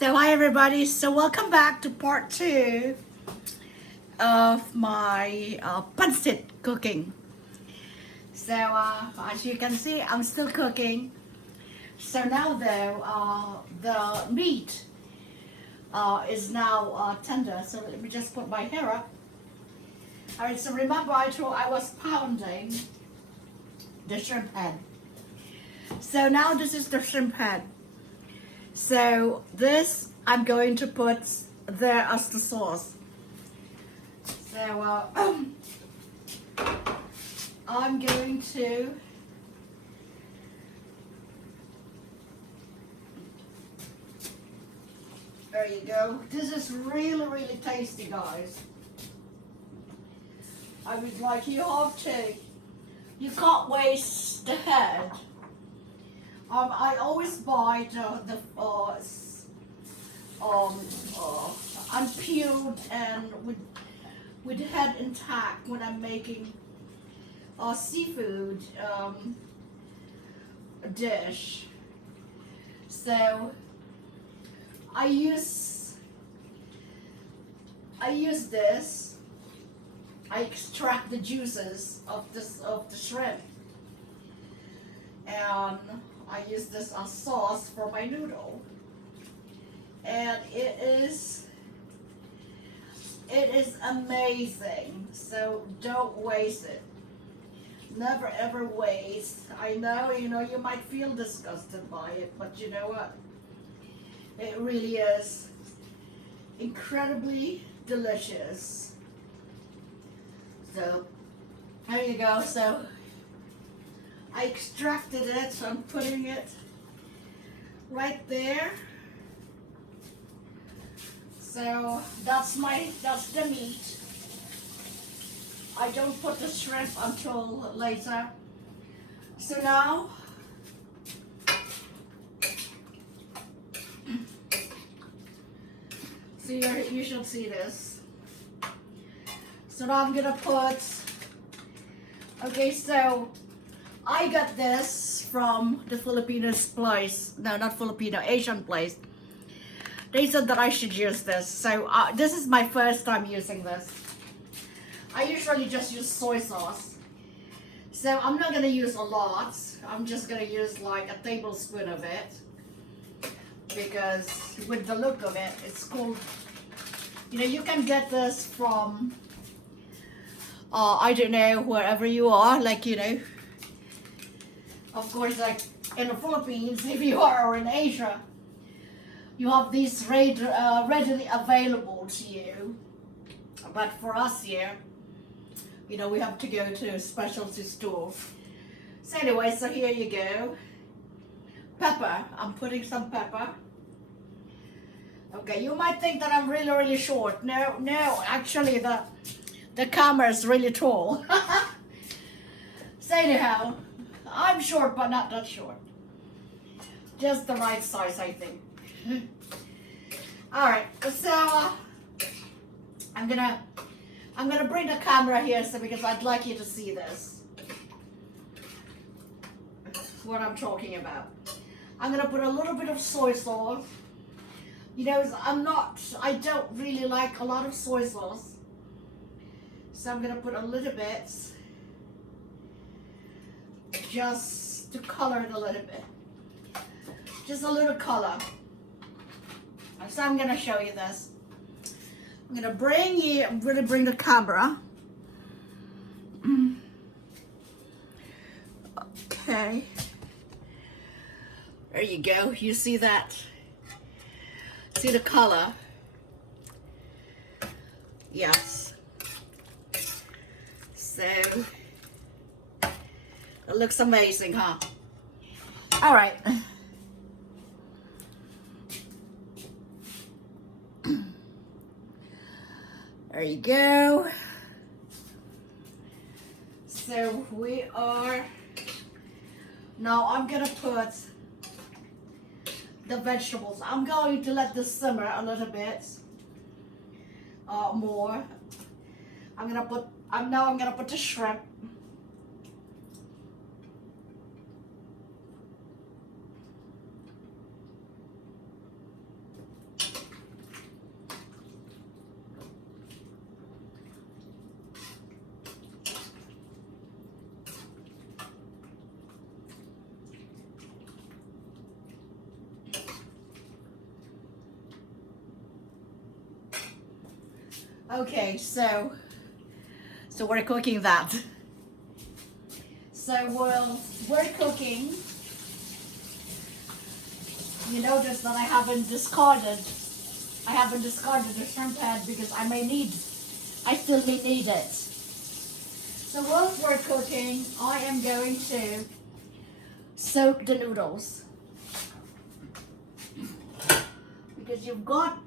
So hi everybody, so welcome back to part 2 of my pansit cooking. So as you can see, I'm still cooking. So now though, the meat is now tender, so let me just put my hair up. Alright, so remember I was pounding the shrimp head. So now this is the shrimp head. So this I'm going to put there as the sauce. So I'm going to there you go. This is really tasty, guys. I would like you can't waste the head. I always buy the unpeeled and with the head intact when I'm making a seafood dish. So I use this. I extract the juices of the shrimp, and I use this as sauce for my noodle, and it is amazing. So don't waste it. Never ever waste. I know, you might feel disgusted by it, but you know what? It really is incredibly delicious. So there you go. So I extracted it, so I'm putting it right there. So that's the meat. I don't put the shrimp until later. So now you should see this. So now I'm gonna put, okay, so I got this from the Filipino place. No, not Filipino, Asian place. They said that I should use this. So this is my first time using this. I usually just use soy sauce. So I'm not gonna use a lot. I'm just gonna use like a tablespoon of it. Because with the look of it, it's cool. You can get this from, I don't know, wherever you are, like, of course, like in the Philippines, if you are, or in Asia, you have these readily available to you. But for us here, we have to go to a specialty store. So anyway, so here you go. Pepper, I'm putting some pepper. Okay, you might think that I'm really short. No, actually the camera is really tall. So anyhow, I'm short, but not that short. Just the right size, I think. All right, so I'm gonna bring the camera here, so because I'd like you to see this. What I'm talking about. I'm gonna put a little bit of soy sauce. I don't really like a lot of soy sauce, so I'm gonna put a little bit, just to color it a little bit, just a little color. So I'm gonna show you this. I'm gonna bring the camera. Okay, there you go. You see that? See the color? Yes. So it looks amazing, huh? All right. There you go. So now I'm gonna put the vegetables. I'm going to let this simmer a little bit more. I'm gonna put the shrimp. Okay, so we're cooking that. So we're cooking. You notice that I haven't discarded the shrimp head because I still may need it. So whilst we're cooking, I am going to soak the noodles. Because you've got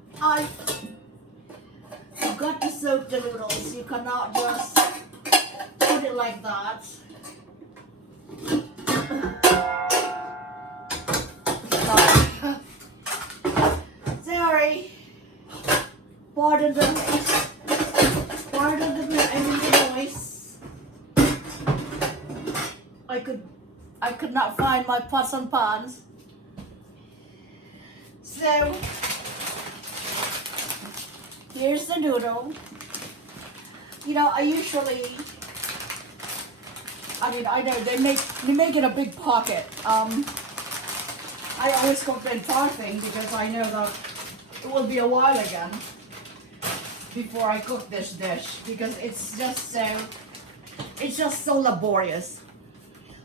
to soak the noodles. You cannot just put it like that. Sorry. Pardon the noise. I could not find my pots and pans. So here's the noodle. You know, I know they make it a big pocket. I always cook the entire thing because I know that it will be a while again before I cook this dish because it's just so laborious.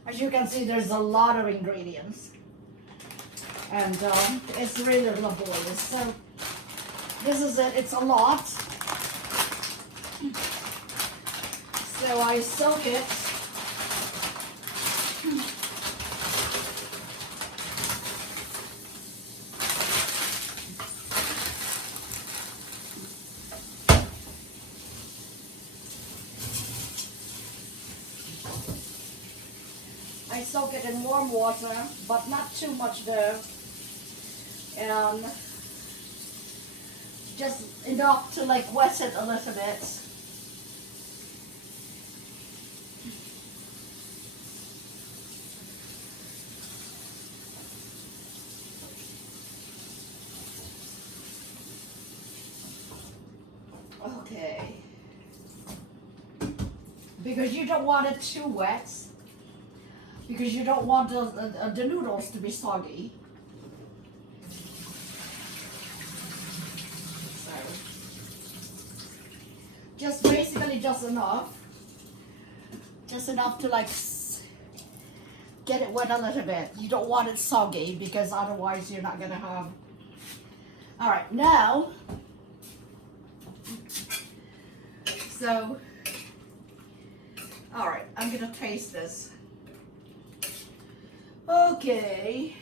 As you can see, there's a lot of ingredients, and it's really laborious. So this is it. It's a lot. So I soak it. I soak it in warm water, but not too much though, and just enough to like wet it a little bit. Okay, because you don't want it too wet. Because you don't want the noodles to be soggy. So, just basically just enough to like get it wet a little bit. You don't want it soggy because otherwise you're not gonna have. All right, now, so, all right, I'm gonna taste this. Okay.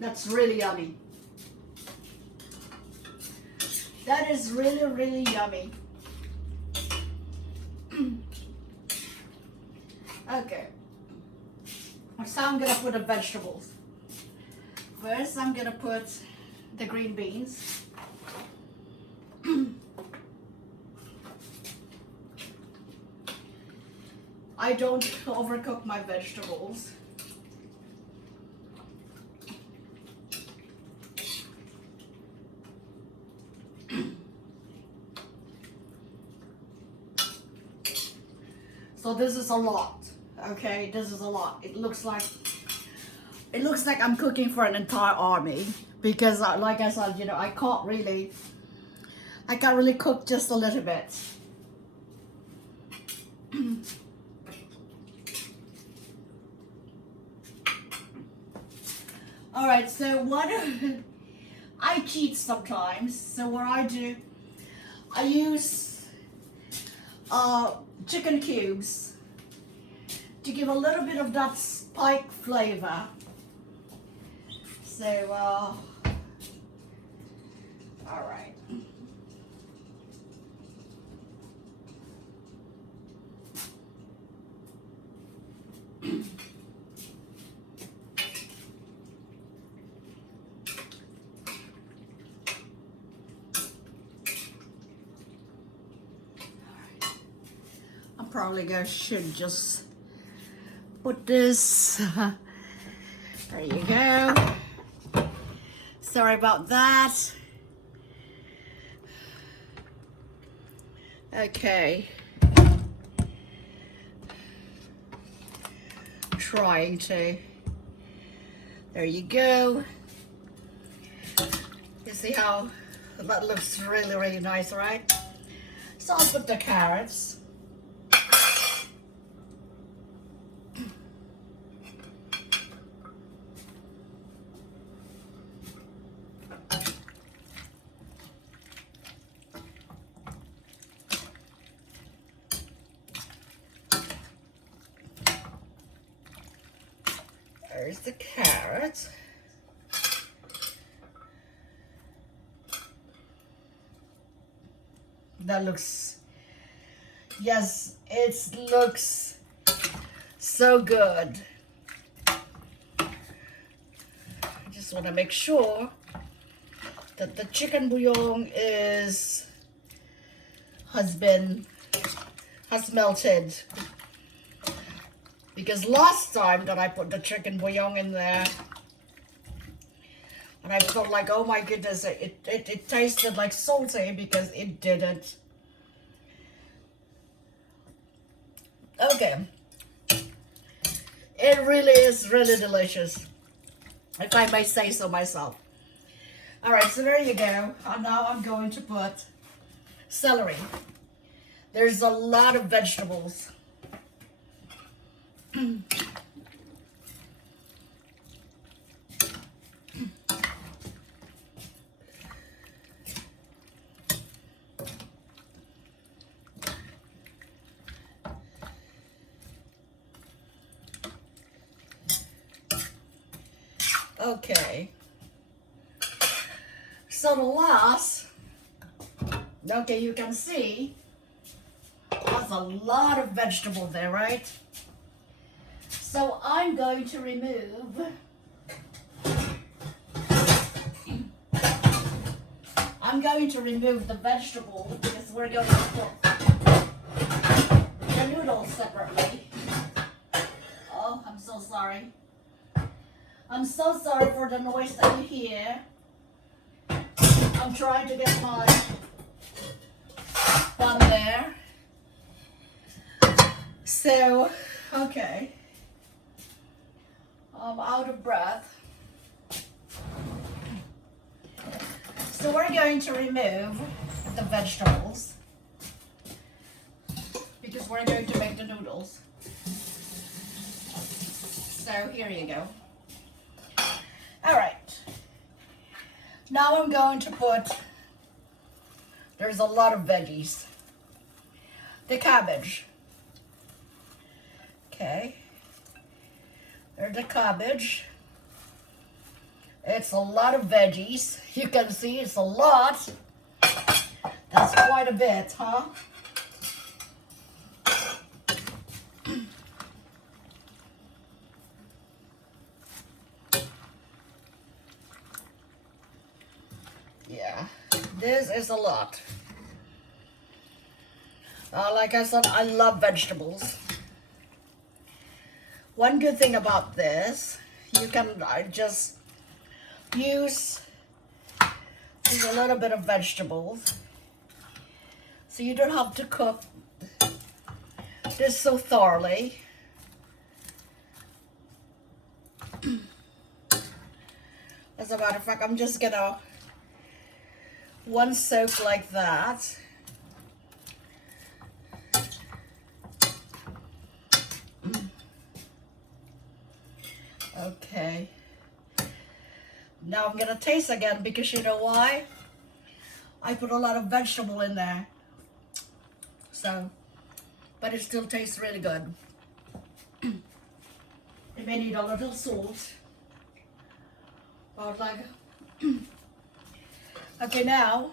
That's really yummy. That is really, really yummy. Okay. So I'm gonna put the vegetables. First, I'm gonna put the green beans. I don't overcook my vegetables. So this is a lot, okay? This is a lot. It looks like I'm cooking for an entire army because, like I said, you know, I can't really cook just a little bit. All right, so what I cheat sometimes. So what I do, I use chicken cubes to give a little bit of that spike flavor. So, all right. I'm probably should just put this. There you go. Sorry about that. Okay. trying to. There you go. You see how that looks really, really nice, right? So I'll put the carrots. There's the carrot. That looks, yes, it looks so good. I just want to make sure that the chicken bouillon has melted. Because last time that I put the chicken bouillon in there, and I felt like, oh my goodness, it tasted like salty, because it didn't. Okay. It really is really delicious, if I may say so myself. Alright, so there you go. And now I'm going to put celery. There's a lot of vegetables. Okay. So the last, okay, you can see there's a lot of vegetable there, right? So I'm going to remove the vegetable, because we're going to put the noodles separately. Oh, I'm so sorry. I'm so sorry for the noise that you hear. I'm trying to get my bun there. So, okay. I'm out of breath. So we're going to remove the vegetables, because we're going to make the noodles. So here you go. All right. Now I'm going to put, there's a lot of veggies. The cabbage. Okay. There's the cabbage. It's a lot of veggies. You can see it's a lot. That's quite a bit, huh? Yeah, this is a lot. Like I said, I love vegetables. One good thing about this, you can just use a little bit of vegetables, so you don't have to cook this so thoroughly. As a matter of fact, I'm just gonna one soak like that. Okay. Now I'm gonna taste again, because you know why? I put a lot of vegetable in there. So, but it still tastes really good. It may need a little salt. About like, okay, now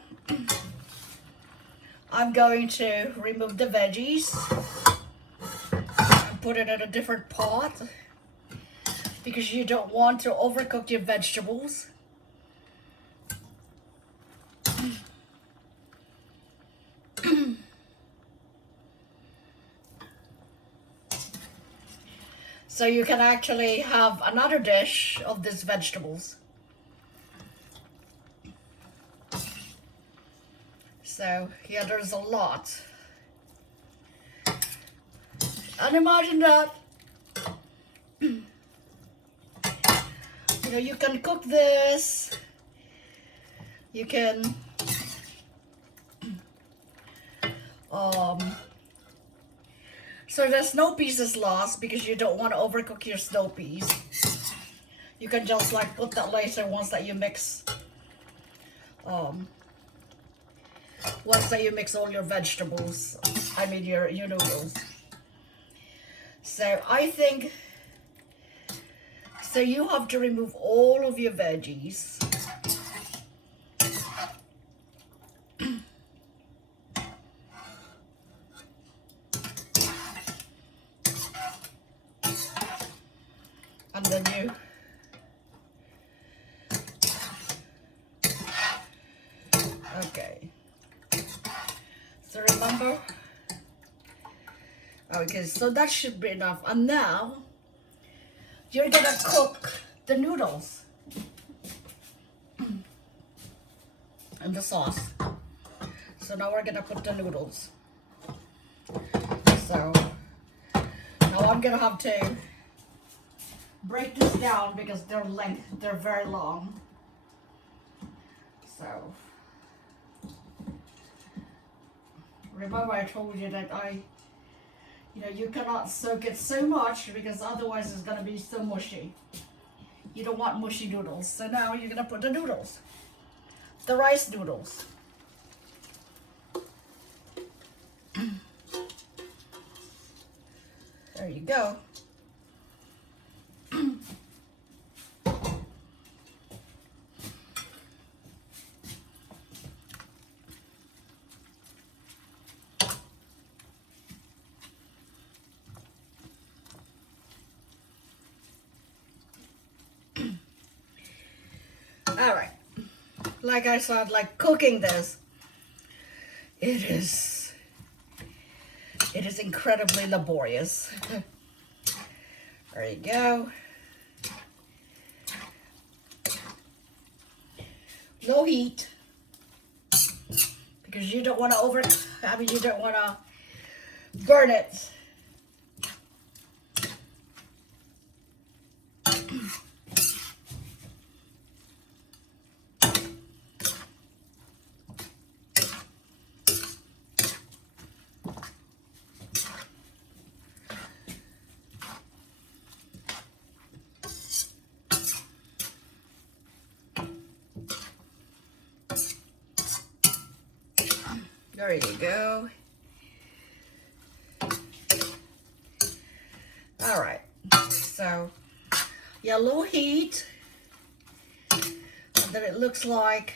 I'm going to remove the veggies and put it in a different pot, because you don't want to overcook your vegetables. So you can actually have another dish of these vegetables. So yeah, there's a lot. And imagine that You know, you can cook this. You can so there's no pieces lost because you don't want to overcook your snow peas. You can just like put that later once that you mix all your vegetables. I mean your noodles. So I think so you have to remove all of your veggies. And then you okay. So remember, okay, so that should be enough. And now you're gonna cook the noodles in the sauce. So now we're gonna put the noodles. So now I'm gonna have to break this down because they're very long. So remember I told you that you cannot soak it so much because otherwise it's gonna be so mushy. You don't want mushy noodles. So now you're gonna put the noodles, the rice noodles. There you go. All right, like I said, like cooking this, it is incredibly laborious. There you go. Low heat, because you don't want to you don't want to burn it. There you go. All right, so yeah, low heat, and then it looks like,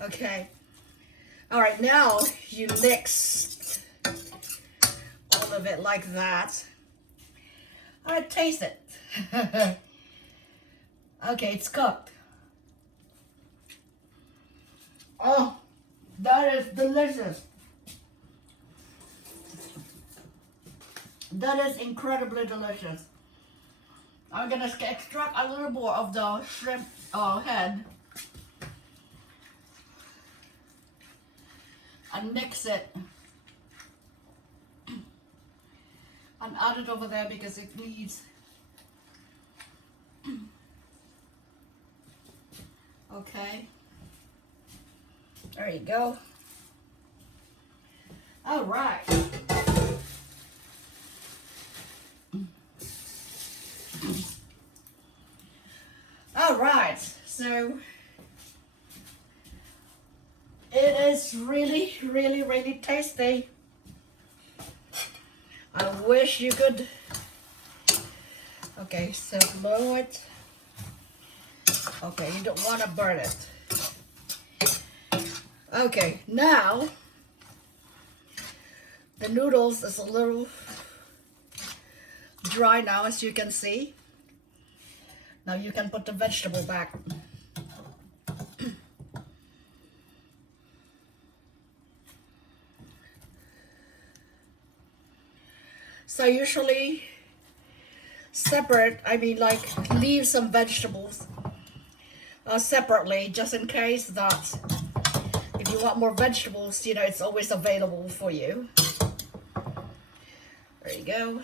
okay. All right, now you mix all of it like that. All right, taste it. Okay, it's cooked. Oh, that is delicious. That is incredibly delicious. I'm gonna extract a little more of the shrimp head and mix it and add it over there because it needs. Okay. There you go. All right. All right. So it is really, really, really tasty. I wish you could. Okay, so blow it. Okay, you don't want to burn it. Okay, now the noodles is a little dry now, as you can see. Now you can put the vegetable back. So usually separate, I mean like leave some vegetables separately just in case that if you want more vegetables, you know, it's always available for you. There you go.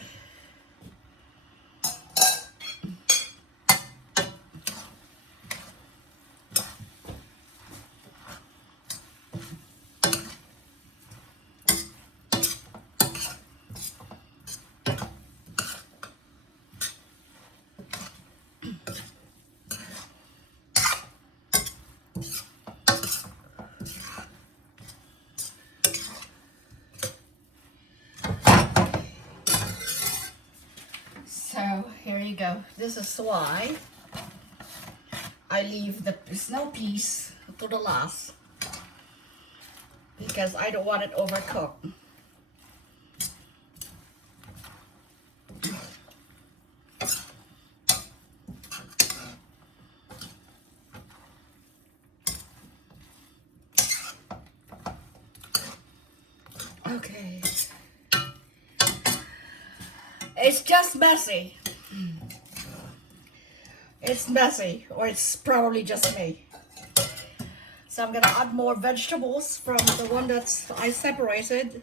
you go. This is why I leave the snow peas to the last, because I don't want it overcooked. Okay. It's just messy. It's messy, or it's probably just me. So I'm gonna add more vegetables from the one that I separated.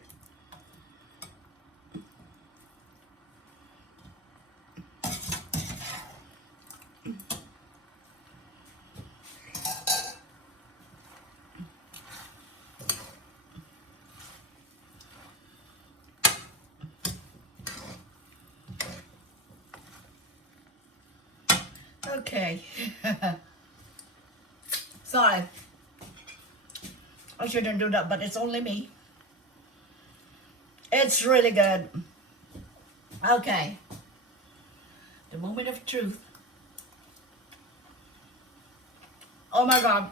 Okay. Sorry. I shouldn't do that, but it's only me. It's really good. Okay. The moment of truth. Oh my God.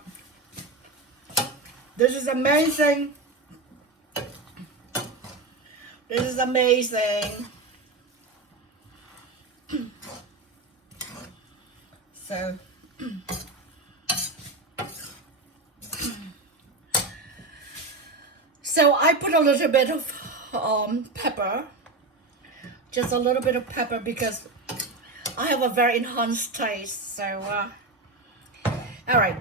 This is amazing. This is amazing. So I put a little bit of pepper, just a little bit of pepper, because I have a very enhanced taste. So all right,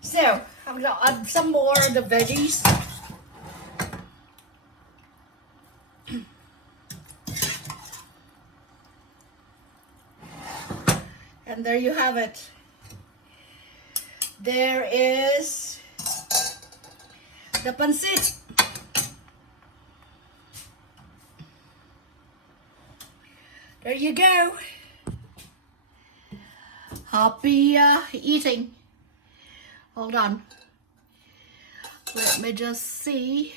so I'm gonna add some more of the veggies. And there you have it. There is the pansit. There you go. Happy eating. Hold on. Let me just see.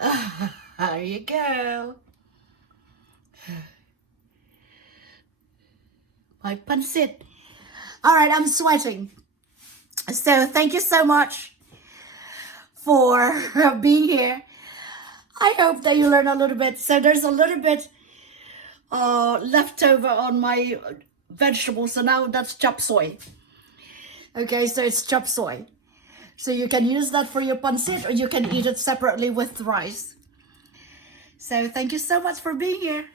There you go. My pansit. All right, I'm sweating. So thank you so much for being here. I hope that you learn a little bit. So there's a little bit left over on my vegetables. So now that's chop soy. Okay, so it's chop soy. So you can use that for your pansit, or you can eat it separately with rice. So thank you so much for being here.